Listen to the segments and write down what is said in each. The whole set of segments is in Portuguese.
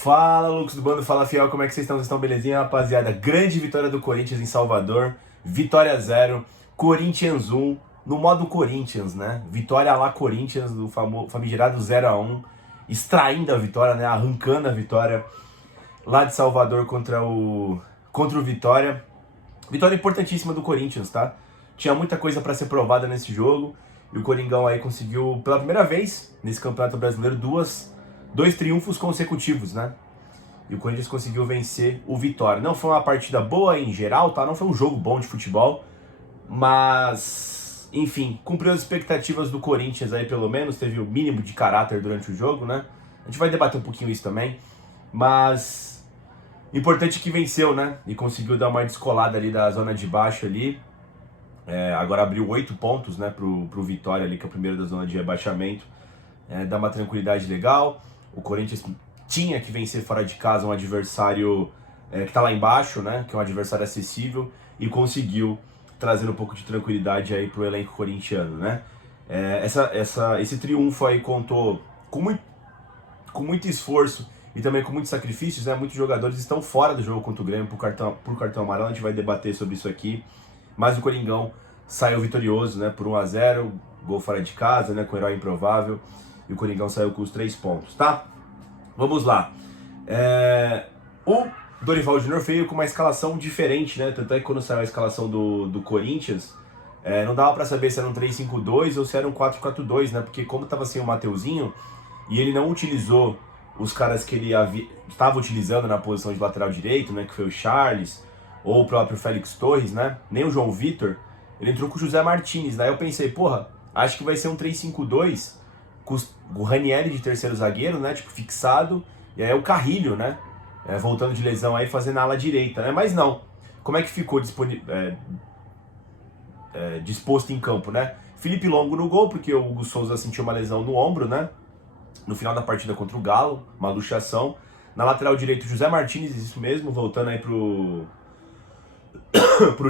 Fala, Lucas do Bando, fala Fiel, como é que vocês estão? Vocês estão belezinha, rapaziada? Grande vitória do Corinthians em Salvador, vitória 0, Corinthians 1, no modo Corinthians, né? Vitória lá Corinthians, do famigerado 0-1, extraindo a vitória, né? Arrancando a vitória lá de Salvador contra o Vitória. Vitória importantíssima do Corinthians, tá? Tinha muita coisa para ser provada nesse jogo, e o Coringão aí conseguiu, pela primeira vez nesse Campeonato Brasileiro, dois triunfos consecutivos, né? E o Corinthians conseguiu vencer o Vitória. Não foi uma partida boa em geral, tá? Não foi um jogo bom de futebol, mas, enfim, cumpriu as expectativas do Corinthians aí, pelo menos. Teve o mínimo de caráter durante o jogo, né? A gente vai debater um pouquinho isso também, mas importante que venceu, né? E conseguiu dar uma descolada ali da zona de baixo ali. Agora abriu 8 pontos, né, pro Vitória ali, que é o primeiro da zona de rebaixamento. Dá uma tranquilidade legal. O Corinthians tinha que vencer fora de casa um adversário que está lá embaixo, né? Que é um adversário acessível, e conseguiu trazer um pouco de tranquilidade aí pro elenco corintiano, né? Esse triunfo aí contou com muito esforço e também com muitos sacrifícios, né? Muitos jogadores estão fora do jogo contra o Grêmio por cartão amarelo. A gente vai debater sobre isso aqui, mas o Coringão saiu vitorioso, né? Por 1-0, gol fora de casa, né? Com o herói improvável, e o Coringão saiu com os 3 pontos, tá? Vamos lá. O Dorival Júnior veio com uma escalação diferente, né? Tanto é que quando saiu a escalação do Corinthians, não dava pra saber se era um 3-5-2 ou se era um 4-4-2, né? Porque como tava sem o Mateuzinho, e ele não utilizou os caras que ele estava utilizando na posição de lateral direito, né? Que foi o Charles, ou o próprio Félix Torres, né? Nem o João Vitor. Ele entrou com o José Martínez. Daí eu pensei, porra, acho que vai ser um 3-5-2, com o Ranieri de terceiro zagueiro, né? Tipo, fixado. E aí o Carrilho, né? Voltando de lesão aí, fazendo a ala direita, né? Mas não. Como é que ficou disposto em campo, né? Felipe Longo no gol, porque o Hugo Souza sentiu uma lesão no ombro, né? No final da partida contra o Galo, uma luxação. Na lateral direito, José Martínez, isso mesmo, voltando aí pro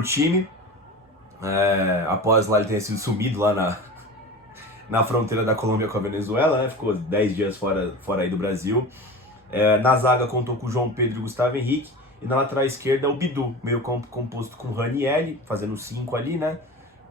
time. Após lá ele ter sido sumido lá na fronteira da Colômbia com a Venezuela, né? Ficou 10 dias fora aí do Brasil. Na zaga contou com o João Pedro e Gustavo Henrique. E na lateral esquerda o Bidu, meio campo composto com o Ranieri, fazendo 5 ali, né?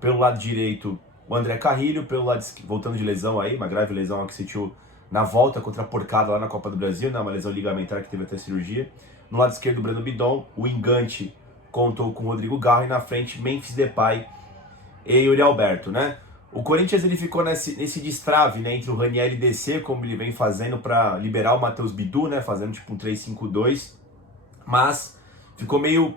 Pelo lado direito o André Carrilho, pelo lado voltando de lesão aí, uma grave lesão que sentiu na volta contra a Porcada lá na Copa do Brasil, né? Uma lesão ligamentar que teve até cirurgia. No lado esquerdo o Breno Bidon, o Engante contou com o Rodrigo Garro, e na frente Memphis Depay e Yuri Alberto, né? O Corinthians ele ficou nesse destrave, né, entre o Ranieri descer, como ele vem fazendo, para liberar o Matheus Bidu, né, fazendo tipo um 3-5-2, mas ficou meio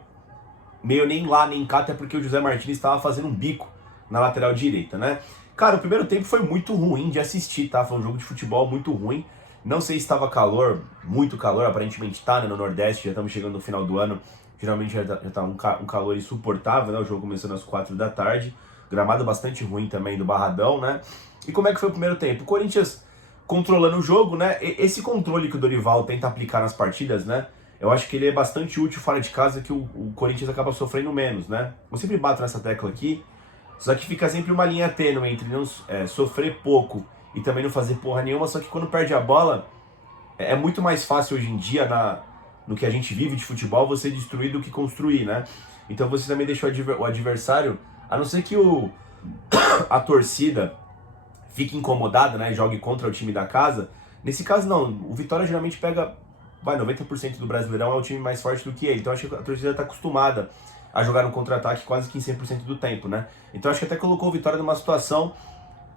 nem lá nem cá, até porque o José Martínez estava fazendo um bico na lateral direita, né? Cara, o primeiro tempo foi muito ruim de assistir, tá? Foi um jogo de futebol muito ruim. Não sei se estava calor, muito calor, aparentemente tá, né, no Nordeste, já estamos chegando no final do ano, geralmente já tá um calor insuportável, né? O jogo começando às 4 da tarde. Gramado bastante ruim também do Barradão, né? E como é que foi o primeiro tempo? O Corinthians controlando o jogo, né? Esse controle que o Dorival tenta aplicar nas partidas, né? Eu acho que ele é bastante útil fora de casa, que o Corinthians acaba sofrendo menos, né? Eu sempre bato nessa tecla aqui, só que fica sempre uma linha tênue entre não sofrer pouco e também não fazer porra nenhuma, só que quando perde a bola, é muito mais fácil hoje em dia, no que a gente vive de futebol, você destruir do que construir, né? Então você também deixa o adversário, a não ser que a torcida fique incomodada, né, e jogue contra o time da casa. Nesse caso não, o Vitória geralmente pega, 90% do Brasileirão é o time mais forte do que ele, então acho que a torcida está acostumada a jogar no contra-ataque quase que em 100% do tempo, né? Então acho que até colocou o Vitória numa situação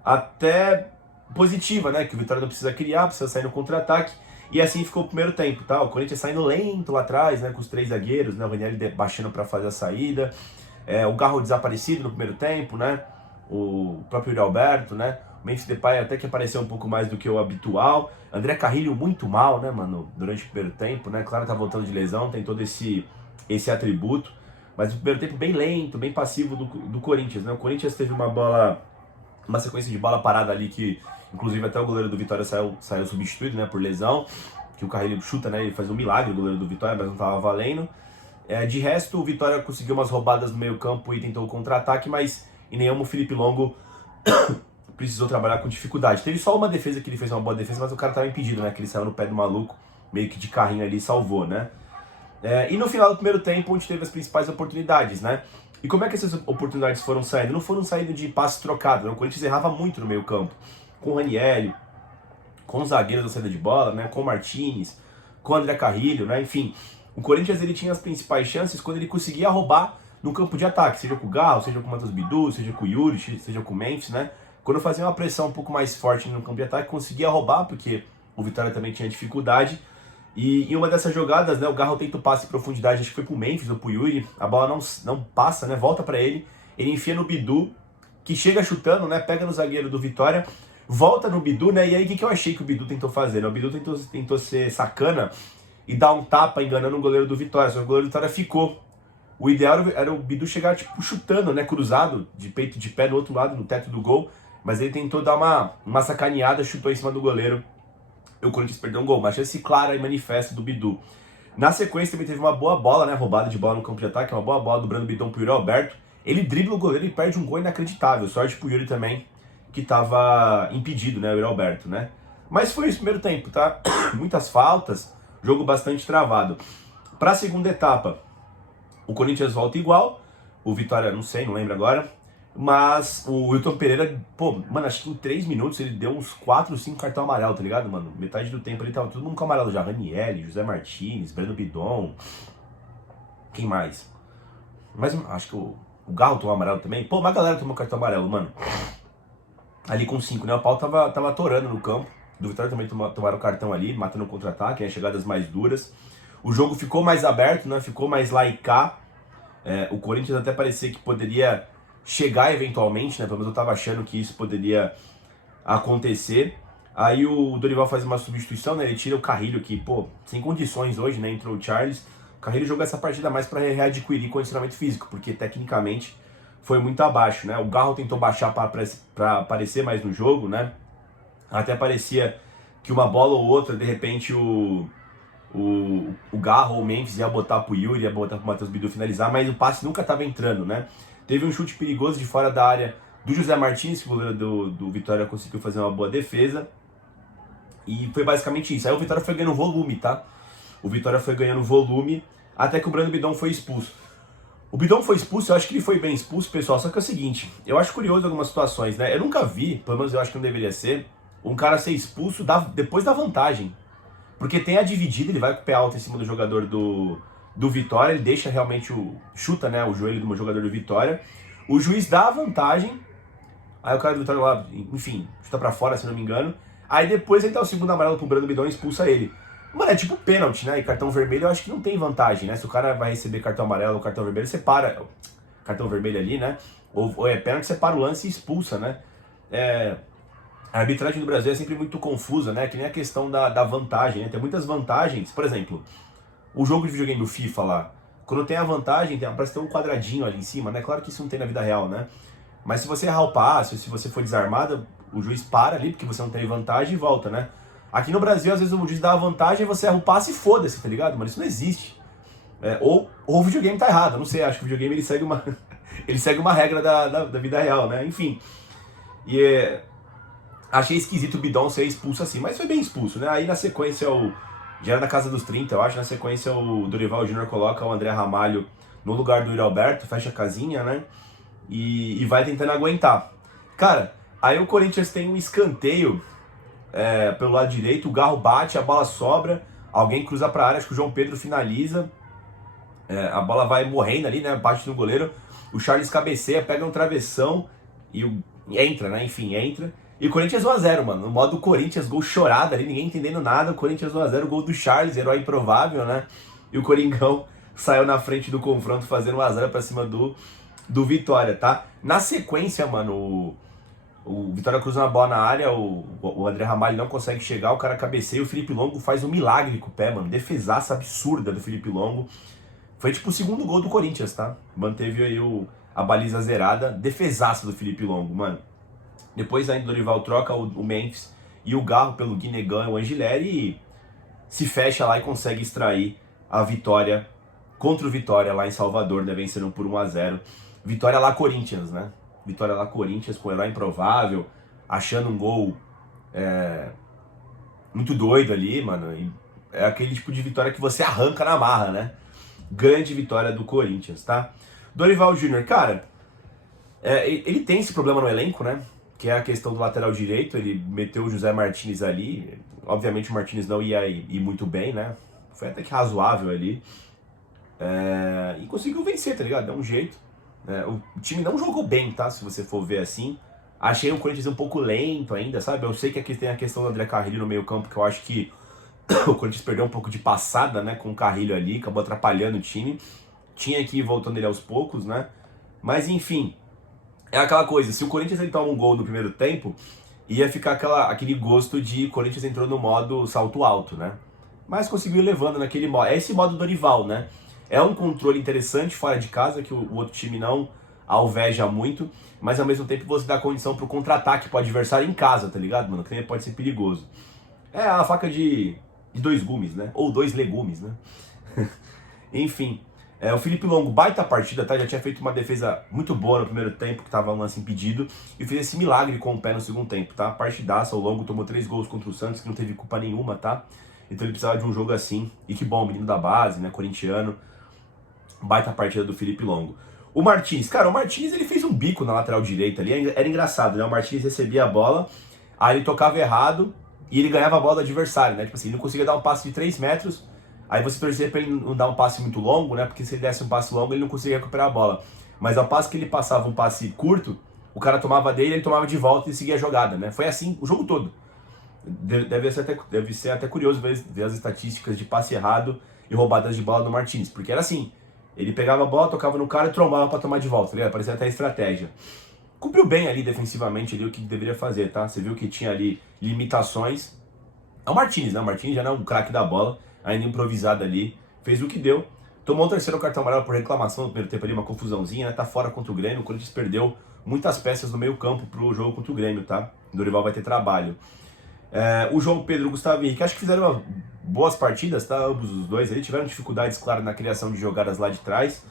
até positiva, né, que o Vitória não precisa criar, precisa sair no contra-ataque, e assim ficou o primeiro tempo, tá? O Corinthians saindo lento lá atrás, né, com os 3 zagueiros, né, o Ranieri baixando para fazer a saída, o Garro desaparecido no primeiro tempo, né? O próprio Yuri Alberto, né? O Memphis Depay até que apareceu um pouco mais do que o habitual. André Carrilho muito mal, né, mano? Durante o primeiro tempo, né? Claro, tá voltando de lesão, tem todo esse atributo. Mas o primeiro tempo bem lento, bem passivo do Corinthians, né? O Corinthians teve uma sequência de bola parada ali que, inclusive, até o goleiro do Vitória saiu substituído, né? Por lesão. Que o Carrilho chuta, né? Ele faz um milagre, o goleiro do Vitória, mas não tava valendo. De resto, o Vitória conseguiu umas roubadas no meio campo e tentou o contra-ataque, mas em nenhuma o Felipe Longo precisou trabalhar com dificuldade. Teve só uma defesa que ele fez uma boa defesa, mas o cara estava impedido, né? Que ele saiu no pé do maluco meio que de carrinho ali salvou, né? E no final do primeiro tempo, onde teve as principais oportunidades, né? E como é que essas oportunidades foram saindo? Não foram saindo de passes trocados, né? O Corinthians errava muito no meio campo, com o Ranieri, com os zagueiros da saída de bola, né? Com o Martins, com o André Carrilho, né? Enfim, o Corinthians ele tinha as principais chances quando ele conseguia roubar no campo de ataque, seja com o Garro, seja com o Matheus Bidu, seja com o Yuri, seja com o Memphis, né? Quando fazia uma pressão um pouco mais forte no campo de ataque, conseguia roubar, porque o Vitória também tinha dificuldade. E em uma dessas jogadas, né, o Garro tenta o passe em profundidade, acho que foi pro Memphis ou pro Yuri, a bola não passa, né, volta para ele enfia no Bidu, que chega chutando, né, pega no zagueiro do Vitória, volta no Bidu, né, e aí o que eu achei que o Bidu tentou fazer? Né? O Bidu tentou ser sacana e dar um tapa enganando o goleiro do Vitória, só que o goleiro do Vitória ficou. O ideal era o Bidu chegar tipo chutando, né, cruzado, de peito de pé do outro lado, no teto do gol, mas ele tentou dar uma sacaneada, chutou em cima do goleiro. O Corinthians perdeu um gol, uma chance clara e manifesta do Bidu. Na sequência também teve uma boa bola, né, roubada de bola no campo de ataque, uma boa bola do Brando Bidon pro Yuri Alberto. Ele dribla o goleiro e perde um gol inacreditável. Sorte pro Yuri também, que tava impedido, né, o Yuri Alberto, né. Mas foi isso, primeiro tempo, tá? Muitas faltas, jogo bastante travado. Pra segunda etapa, o Corinthians volta igual, o Vitória, não sei, não lembro agora. Mas o Wilton Pereira, pô, mano, acho que em 3 minutos ele deu uns 4 ou 5 cartão amarelo, tá ligado, mano? Metade do tempo ele tava todo mundo com amarelo já. Ranieri, José Martins, Breno Bidon. Quem mais? Mas acho que o Garro tomou amarelo também. Pô, uma galera tomou cartão amarelo, mano. Ali com 5, né? O pau tava atorando no campo. Do Vitória também tomaram cartão ali, matando o contra-ataque, as chegadas mais duras. O jogo ficou mais aberto, né? Ficou mais lá e cá. O Corinthians até parecia que poderia chegar eventualmente, né? Pelo menos eu tava achando que isso poderia acontecer. Aí o Dorival faz uma substituição, né? Ele tira o Carrilho, que, pô, sem condições hoje, né? Entrou o Charles. O Carrilho jogou essa partida mais para readquirir condicionamento físico, porque tecnicamente foi muito abaixo, né? O Garro tentou baixar para aparecer mais no jogo, né? Até parecia que uma bola ou outra, de repente, o Garro ou o Memphis ia botar pro Yuri, ia botar pro Matheus Bidu finalizar, mas o passe nunca tava entrando, né? Teve um chute perigoso de fora da área do José Martins, que o goleiro do Vitória conseguiu fazer uma boa defesa. E foi basicamente isso. Aí o Vitória foi ganhando volume, tá? O Vitória foi ganhando volume até que o Brando Bidon foi expulso. O Bidon foi expulso, eu acho que ele foi bem expulso, pessoal, só que é o seguinte, eu acho curioso algumas situações, né? Eu nunca vi, pelo menos eu acho que não deveria ser, um cara ser expulso depois da vantagem. Porque tem a dividida, ele vai com o pé alto em cima do jogador do Vitória, ele deixa realmente chuta, né, o joelho do jogador do Vitória. O juiz dá a vantagem, aí o cara do Vitória lá, enfim, chuta pra fora, se não me engano. Aí depois ele dá o segundo amarelo pro Brando Bidon e expulsa ele. Mano, é tipo pênalti, né? E cartão vermelho eu acho que não tem vantagem, né? Se o cara vai receber cartão amarelo ou cartão vermelho, você para. Cartão vermelho ali, né? Ou é pênalti, você para o lance e expulsa, né? A arbitragem do Brasil é sempre muito confusa, né? Que nem a questão da vantagem, né? Tem muitas vantagens. Por exemplo, o jogo de videogame do FIFA lá, quando tem a vantagem, parece ter um quadradinho ali em cima, né? Claro que isso não tem na vida real, né? Mas se você errar o passe, se você for desarmado, o juiz para ali, porque você não tem vantagem e volta, né? Aqui no Brasil, às vezes o juiz dá a vantagem, você erra o passe e foda-se, tá ligado? Mas isso não existe. Ou o videogame tá errado, eu não sei, acho que o videogame ele segue uma, ele segue uma regra da vida real, né? Enfim. Achei esquisito o Bidon ser expulso assim, mas foi bem expulso, né? Aí na sequência, já era na casa dos 30, eu acho, na sequência o Dorival Júnior coloca o André Ramalho no lugar do Yuri Alberto, fecha a casinha, né? E vai tentando aguentar. Cara, aí o Corinthians tem um escanteio pelo lado direito, o Garro bate, a bola sobra, alguém cruza pra área, acho que o João Pedro finaliza, a bola vai morrendo ali, né? Bate no goleiro, o Charles cabeceia, pega um travessão e entra, né? Enfim, entra. E o Corinthians 1x0, mano. No modo Corinthians, gol chorado ali, ninguém entendendo nada. O Corinthians 1x0, gol do Charles, herói improvável, né? E o Coringão saiu na frente do confronto, fazendo 1x0 pra cima do Vitória, tá? Na sequência, mano, o Vitória cruza uma bola na área, o André Ramalho não consegue chegar, o cara cabeceia, o Felipe Longo faz um milagre com o pé, mano. Defesaça absurda do Felipe Longo. Foi tipo o segundo gol do Corinthians, tá? Manteve aí a baliza zerada. Defesaça do Felipe Longo, mano. Depois ainda o Dorival troca o Memphis e o Garro pelo Guinegan e o Angileri e se fecha lá e consegue extrair a vitória contra o Vitória lá em Salvador, né? Vencendo por 1x0. Vitória lá Corinthians, né? Vitória lá Corinthians com o herói improvável, achando um gol muito doido ali, mano. E é aquele tipo de vitória que você arranca na marra, né? Grande vitória do Corinthians, tá? Dorival Júnior, cara, ele tem esse problema no elenco, né? Que é a questão do lateral direito. Ele meteu o José Martínez ali. Obviamente o Martínez não ia ir muito bem, né? Foi até que razoável ali. E conseguiu vencer, tá ligado? Deu um jeito. O time não jogou bem, tá? Se você for ver assim. Achei o Corinthians um pouco lento ainda, sabe? Eu sei que aqui tem a questão do André Carrilho no meio campo, que eu acho que o Corinthians perdeu um pouco de passada, né? Com o Carrilho ali, acabou atrapalhando o time. Tinha que ir voltando ele aos poucos, né? Mas enfim, é aquela coisa, se o Corinthians ele toma um gol no primeiro tempo, ia ficar aquele gosto de Corinthians entrou no modo salto alto, né? Mas conseguiu ir levando naquele modo. É esse modo Dorival, né? É um controle interessante fora de casa, que o outro time não alveja muito, mas ao mesmo tempo você dá condição pro contra-ataque pro adversário em casa, tá ligado, mano? Que também pode ser perigoso. É a faca de dois gumes, né? Ou dois legumes, né? Enfim, o Felipe Longo, baita partida, tá? Já tinha feito uma defesa muito boa no primeiro tempo, que tava um lance impedido, e fez esse milagre com o pé no segundo tempo, tá? Partidaça, o Longo tomou 3 gols contra o Santos, que não teve culpa nenhuma, tá? Então ele precisava de um jogo assim, e que bom, menino da base, né? Corintiano, baita partida do Felipe Longo. O Martins, cara, o Martins ele fez um bico na lateral direita ali, era engraçado, né? O Martins recebia a bola, aí ele tocava errado, e ele ganhava a bola do adversário, né? Tipo assim, ele não conseguia dar um passe de 3 metros, aí você torcia pra ele não dar um passe muito longo, né? Porque se ele desse um passe longo, ele não conseguia recuperar a bola. Mas ao passo que ele passava um passe curto, o cara tomava dele, ele tomava de volta e seguia a jogada, né? Foi assim o jogo todo. Deve ser até curioso ver as estatísticas de passe errado e roubadas de bola do Martins, porque era assim, ele pegava a bola, tocava no cara e trombava pra tomar de volta, tá ligado? Parecia até estratégia. Cumpriu bem ali defensivamente ali o que deveria fazer, tá? Você viu que tinha ali limitações. É o Martins, né? O Martins já não é um craque da bola, ainda improvisado ali, fez o que deu. Tomou o terceiro cartão amarelo por reclamação no primeiro tempo ali, uma confusãozinha, né? Tá fora contra o Grêmio, o Corinthians perdeu muitas peças no meio campo pro jogo contra o Grêmio, tá? O Dorival vai ter trabalho. O João Pedro e o Gustavo Henrique, acho que fizeram boas partidas, tá? Ambos os dois, eles tiveram dificuldades, claro, na criação de jogadas lá de trás,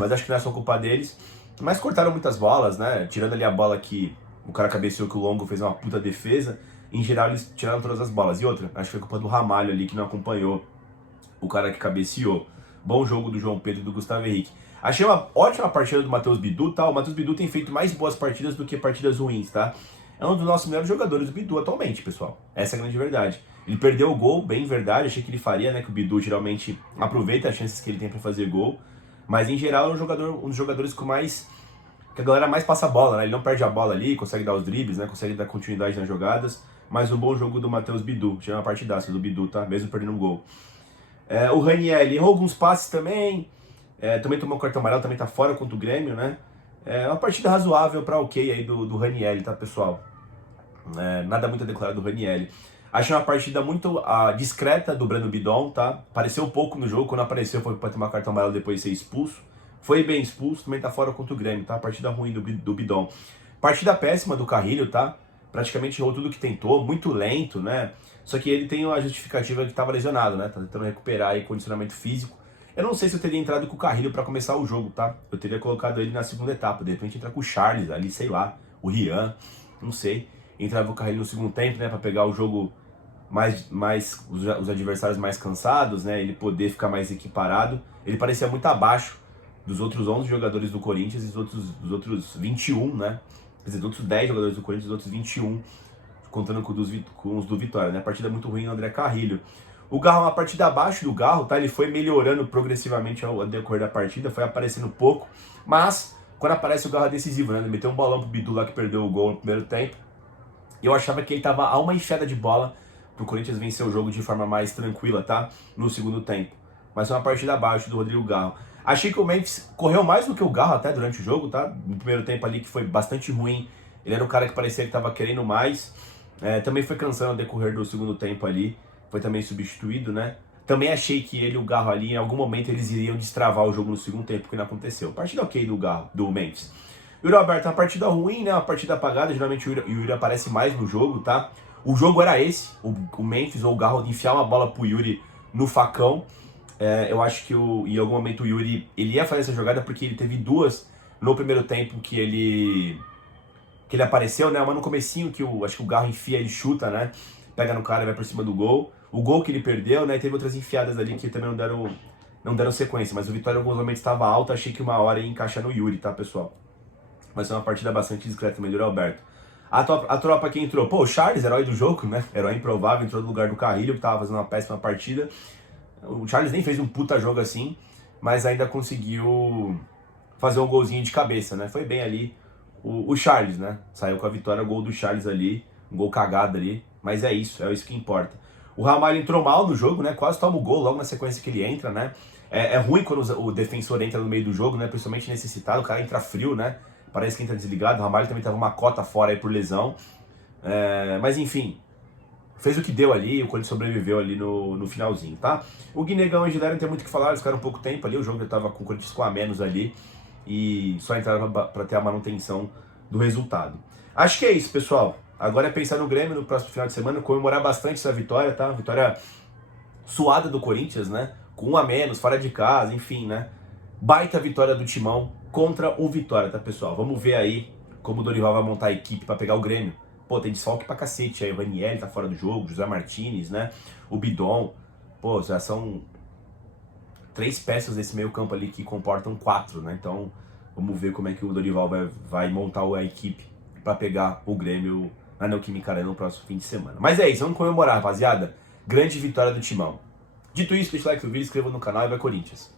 mas acho que não é só culpa deles. Mas cortaram muitas bolas, né? Tirando ali a bola que o cara cabeceou, que o Longo fez uma puta defesa. Em geral, eles tiraram todas as bolas. E outra, acho que foi culpa do Ramalho ali, que não acompanhou o cara que cabeceou. Bom jogo do João Pedro e do Gustavo Henrique. Achei uma ótima partida do Matheus Bidu, tá? O Matheus Bidu tem feito mais boas partidas do que partidas ruins, tá? É um dos nossos melhores jogadores, o Bidu, atualmente, pessoal. Essa é a grande verdade. Ele perdeu o gol, bem verdade. Achei que ele faria, né? Que o Bidu geralmente aproveita as chances que ele tem pra fazer gol. Mas, em geral, é um dos jogadores com mais... que a galera mais passa a bola, né? Ele não perde a bola ali, consegue dar os dribles, né? Consegue dar continuidade nas jogadas. Mas um bom jogo do Matheus Bidu. Tinha uma partidaça do Bidu, tá? Mesmo perdendo um gol. O Raniel errou alguns passes também. Também tomou um cartão amarelo, também tá fora contra o Grêmio, né? É uma partida razoável pra ok aí do Raniel, tá, pessoal? Nada muito a declarar do Raniel. Achei uma partida muito discreta do Breno Bidon, tá? Apareceu um pouco no jogo, quando apareceu foi pra tomar cartão amarelo depois de ser expulso. Foi bem expulso, também tá fora contra o Grêmio, tá? Partida ruim do Bidon. Partida péssima do Carrilho, tá? Praticamente errou tudo que tentou, muito lento, né? Só que ele tem a justificativa que estava lesionado, né? Tá tentando recuperar aí condicionamento físico. Eu não sei se eu teria entrado com o Carrilho para começar o jogo, tá? Eu teria colocado ele na segunda etapa. De repente entrar com o Charles ali, sei lá, o Rian, não sei. Entrava o Carrilho no segundo tempo, né? Para pegar o jogo os adversários mais cansados, né? Ele poder ficar mais equiparado. Ele parecia muito abaixo dos outros 11 jogadores do Corinthians e dos outros 21, né? Quer dizer, dos outros 10 jogadores do Corinthians e dos outros 21, contando com os do Vitória, né? Partida muito ruim no André Carrilho. O Garro, uma partida abaixo do Garro, tá? Ele foi melhorando progressivamente ao decorrer da partida, foi aparecendo pouco, mas quando aparece o Garro é decisivo, né? Ele meteu um bolão pro Bidu lá que perdeu o gol no primeiro tempo. E eu achava que ele tava a uma enxada de bola pro Corinthians vencer o jogo de forma mais tranquila, tá? No segundo tempo. Mas foi uma partida abaixo do Rodrigo Garro. Achei que o Memphis correu mais do que o Garro até durante o jogo, tá? No primeiro tempo ali, que foi bastante ruim. Ele era o cara que parecia que tava querendo mais. Também foi cansando ao decorrer do segundo tempo ali. Foi também substituído, né? Também achei que ele e o Garro ali, em algum momento, eles iriam destravar o jogo no segundo tempo, que não aconteceu. Partida ok do Garro, do Memphis. Yuri Alberto, uma partida ruim, né? Uma partida apagada. Geralmente o Yuri aparece mais no jogo, tá? O jogo era esse, o Memphis ou o Garro enfiar uma bola pro Yuri no facão. Eu acho que em algum momento o Yuri ele ia fazer essa jogada, porque ele teve duas no primeiro tempo que ele apareceu, né? Uma no comecinho que acho que o Garro enfia, ele chuta, né? pega no cara e vai por cima do gol. O gol que ele perdeu, né? Teve outras enfiadas ali que também não deram sequência, mas o Vitória em alguns momentos estava alto, achei que uma hora ia encaixar no Yuri, tá, pessoal? Mas foi uma partida bastante discreta também do Alberto. A tropa que entrou, pô, o Charles, herói do jogo, né? Herói improvável, entrou no lugar do Carrilho, que tava fazendo uma péssima partida. O Charles nem fez um puta jogo assim, mas ainda conseguiu fazer um golzinho de cabeça, né? Foi bem ali o Charles, né? Saiu com a vitória, o gol do Charles ali, um gol cagado ali, mas é isso que importa. O Ramalho entrou mal no jogo, né? Quase toma o gol logo na sequência que ele entra, né? É ruim quando o defensor entra no meio do jogo, né? Principalmente necessitado, o cara entra frio, né? Parece que entra desligado. O Ramalho também tava uma cota fora aí por lesão. Mas enfim, fez o que deu ali, o Corinthians sobreviveu ali no finalzinho, tá? O Guinegão e o Gideira não tem muito o que falar, eles ficaram um pouco tempo ali, o jogo já tava com o Corinthians com a menos ali e só entraram para ter a manutenção do resultado. Acho que é isso, pessoal. Agora é pensar no Grêmio no próximo final de semana, comemorar bastante essa vitória, tá? Vitória suada do Corinthians, né? Com 1 a menos, fora de casa, enfim, né? Baita vitória do Timão contra o Vitória, tá, pessoal? Vamos ver aí como o Dorival vai montar a equipe para pegar o Grêmio. Pô, tem desfalque pra cacete aí. O Ranieri tá fora do jogo, José Martinez, né? O Bidon. Pô, já são 3 peças desse meio campo ali que comportam 4, né? Então, vamos ver como é que o Dorival vai montar a equipe para pegar o Grêmio na Neoquímica Arena no próximo fim de semana. Mas é isso, vamos comemorar, rapaziada. Grande vitória do Timão. Dito isso, deixa o like no vídeo, inscreva no canal e vai Corinthians.